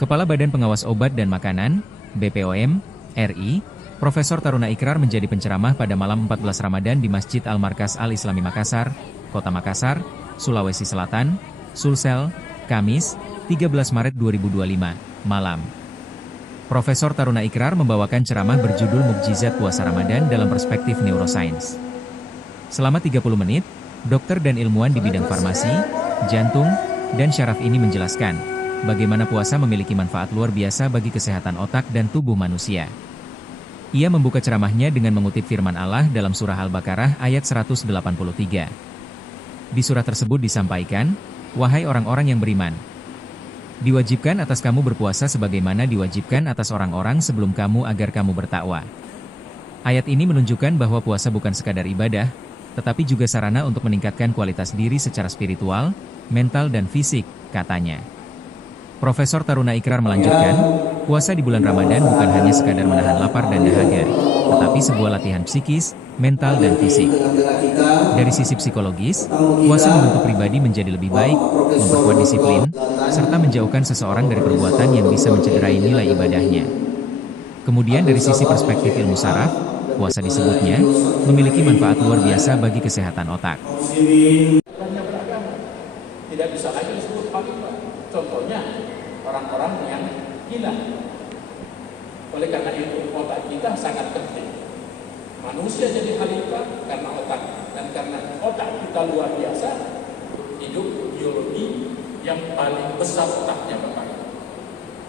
Kepala Badan Pengawas Obat dan Makanan, BPOM, RI, Profesor Taruna Ikrar menjadi penceramah pada malam 14 Ramadan di Masjid Al-Markas Al-Islami Makassar, Kota Makassar, Sulawesi Selatan, Sulsel, Kamis, 13 Maret 2025, malam. Profesor Taruna Ikrar membawakan ceramah berjudul Mukjizat Puasa Ramadan dalam Perspektif Neuroscience. Selama 30 menit, dokter dan ilmuwan di bidang farmasi, jantung, dan syaraf ini menjelaskan bagaimana puasa memiliki manfaat luar biasa bagi kesehatan otak dan tubuh manusia. Ia membuka ceramahnya dengan mengutip firman Allah dalam surah Al-Baqarah ayat 183. Di surah tersebut disampaikan, "Wahai orang-orang yang beriman, diwajibkan atas kamu berpuasa sebagaimana diwajibkan atas orang-orang sebelum kamu agar kamu bertakwa." Ayat ini menunjukkan bahwa puasa bukan sekadar ibadah, tetapi juga sarana untuk meningkatkan kualitas diri secara spiritual, mental dan fisik, katanya. Profesor Taruna Ikrar melanjutkan, puasa di bulan Ramadan bukan hanya sekadar menahan lapar dan dahaga, tetapi sebuah latihan psikis, mental dan fisik. Dari sisi psikologis, puasa membentuk pribadi menjadi lebih baik, memperkuat disiplin, serta menjauhkan seseorang dari perbuatan yang bisa mencederai nilai ibadahnya. Kemudian dari sisi perspektif ilmu saraf, puasa disebutnya memiliki manfaat luar biasa bagi kesehatan otak. Tidak bisa lagi disebut khalifah. Contohnya orang-orang yang gila. Oleh karena itu otak kita sangat penting. Manusia jadi khalifah karena otak, dan karena otak kita luar biasa, hidup biologi yang paling besar otaknya Bapak.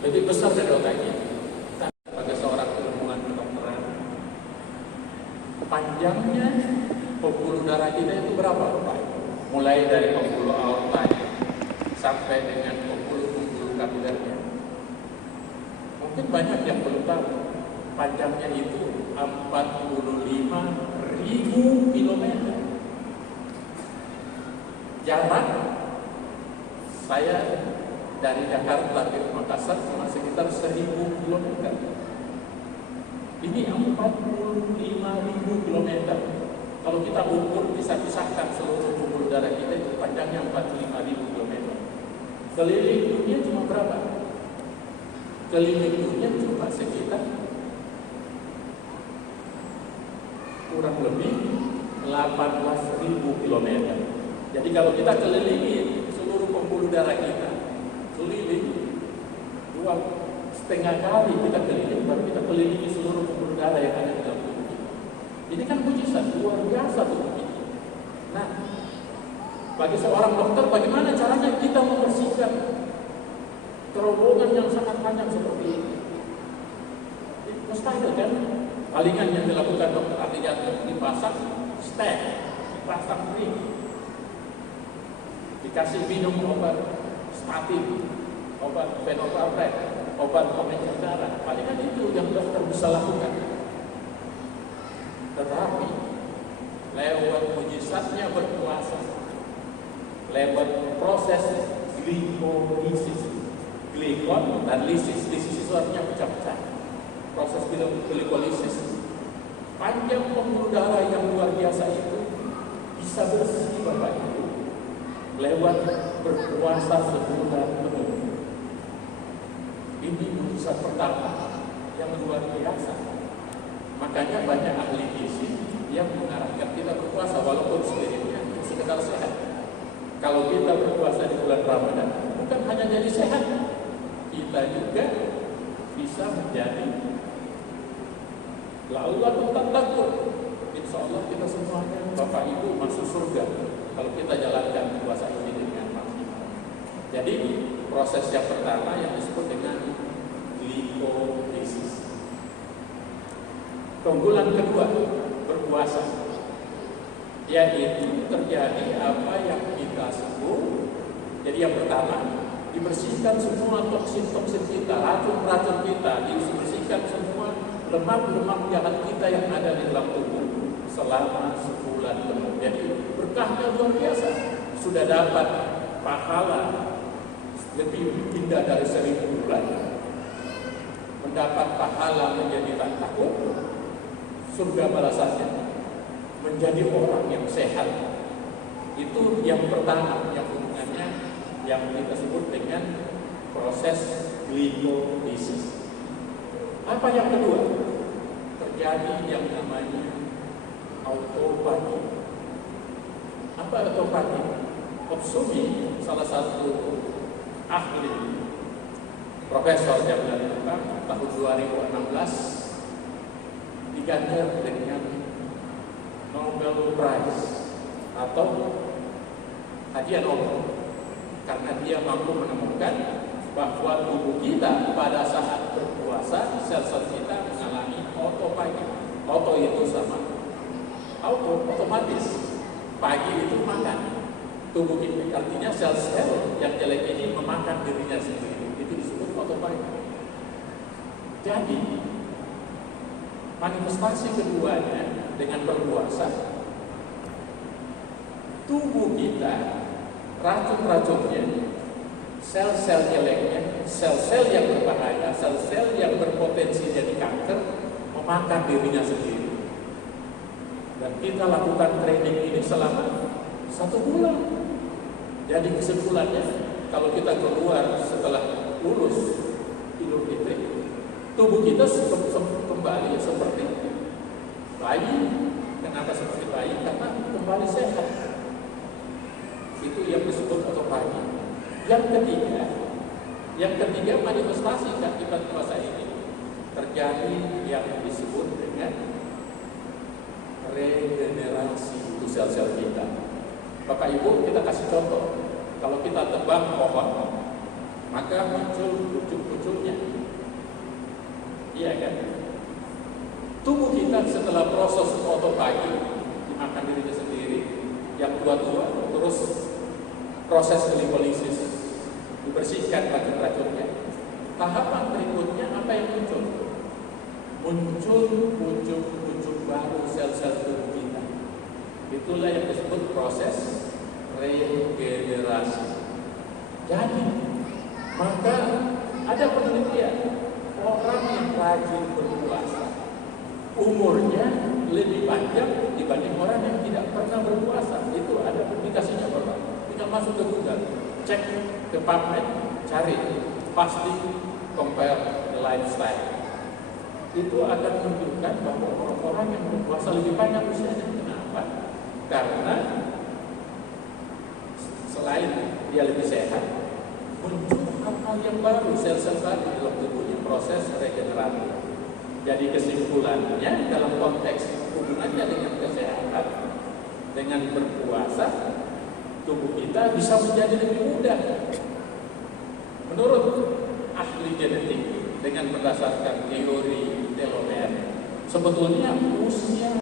Lebih besar dari otak kita. Sebagai seorang ilmuwan kedokteran, panjangnya pembuluh darah kita itu berapa Bapak? Mulai dari pembuluh aorta sampai dengan pembuluh kapilernya. Mungkin banyak yang belum tahu, panjangnya itu 45.000 kilometer. Jarak saya dari Jakarta ke Makassar cuma sekitar 1.000 kilometer. Ini 45.000 kilometer. Kalau kita ukur, bisa pisahkan seluruh pembuluh darah kita itu panjangnya 45.000 km. Keliling dunia cuma berapa? Keliling dunia cuma sekitar kurang lebih 18.000 km. Jadi kalau kita kelilingi seluruh pembuluh darah kita, keliling 2,5 kali kita keliling, baru kita kelilingi seluruh pembuluh darah yang ada di dalam tubuh kita. Ini kan mujizat luar biasa tubuh kita. Nah, bagi seorang dokter, bagaimana caranya kita membersihkan terowongan yang sangat panjang seperti ini? Mustahil kan? Palingan yang dilakukan dokter ahli jantung dipasang stent, dipasang ring, dikasih minum obat statin, obat fenobarbital, obat pengencer darah. Palingan itu yang dokter bisa lakukan. Tetapi lewat mujizatnya berpuasa, lewat proses glikolisis, glikon dan lisis itu artinya pecah-pecah. Proses glikolisis, panjang pembuluh darah yang luar biasa itu bisa bersih Bapak Ibu lewat berpuasa sebulan penuh. Ini mujizat pertama yang luar biasa. Makanya banyak ahli gizi yang mengarahkan kita berpuasa walaupun sebenarnya sekedar sehat. Kalau kita berpuasa di bulan Ramadan, bukan hanya jadi sehat, kita juga bisa menjadi la'allakum tattaqun. Insya Allah kita semuanya Bapak Ibu masuk surga kalau kita jalankan puasa ini dengan maksimal. Jadi proses yang pertama yang disebut dengan glikolisis. Keunggulan kedua berpuasa, yaitu terjadi apa yang kita sebut. Jadi yang pertama, dibersihkan semua toksin-toksin kita, racun-racun kita, dibersihkan semua lemak-lemak jahat kita yang ada di dalam tubuh selama sebulan penuh. Jadi berkahnya luar biasa. Sudah dapat pahala lebih indah dari 1.000 bulan. Mendapat pahala menjadi tak takut, surga balasannya menjadi orang yang sehat. Itu yang pertama, yang hubungannya yang kita sebut dengan proses glikolisis. Apa yang kedua? Terjadi yang namanya autofagi. Apa autofagi? Opsumi, salah satu ahli profesor yang dari Jepang tahun 2016 diganjar dengan Nobel Prize atau hadiah Nobel karena dia mampu menemukan bahwa tubuh kita pada saat berpuasa sel-sel kita mengalami autofagi. Auto itu sama otomatis, pagi itu makan. Tubuh kita artinya sel-sel yang jelek ini memakan dirinya sendiri. Itu disebut autofagi. Jadi manifestasi keduanya dengan berpuasa, tubuh kita racun-racunnya, sel-sel jeleknya, sel-sel yang berbahaya, sel-sel yang berpotensi jadi kanker memakan dirinya sendiri. Dan kita lakukan training ini selama 1 bulan. Jadi kesimpulannya, kalau kita keluar setelah lulus Idul Fitri, tubuh kita kembali seperti bayi. Kenapa seperti bayi? Karena kembali sehat. Itu yang disebut autofagi. Yang ketiga manifestasi akibat puasa ini terjadi yang disebut dengan regenerasi itu sel-sel kita. Bapak Ibu, kita kasih contoh. Kalau kita tebang pohon, maka muncul pucuk-pucuknya. Iya kan? Tubuh kita setelah proses autofagi dimakan dirinya sendiri, yang tua-tua terus proses glikolisis dibersihkan racun-racunnya. Tahapan berikutnya apa yang muncul? Muncul pucuk-pucuk baru sel-sel tubuh kita. Itulah yang disebut proses regenerasi. Jadi, maka ada penelitian orang yang rajin berpuasa umurnya lebih panjang dibanding orang yang tidak pernah berpuasa. Itu ada publikasinya Bapak. Tinggal masuk ke Google, cek ke PubMed, cari pasti compare lifestyle. Itu akan menunjukkan bahwa orang-orang yang berpuasa lebih panjang usianya. Kenapa? Karena selain dia lebih sehat, muncul hal-hal yang baru, sel-sel baru di dalam tubuhnya, proses regenerasi. Jadi kesimpulannya dalam konteks hubungannya dengan kesehatan, dengan berpuasa, tubuh kita bisa menjadi lebih muda. Menurut ahli genetik dengan berdasarkan teori telomer, sebetulnya usia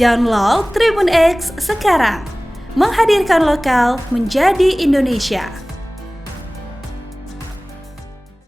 Download Tribun X sekarang, menghadirkan lokal menjadi Indonesia.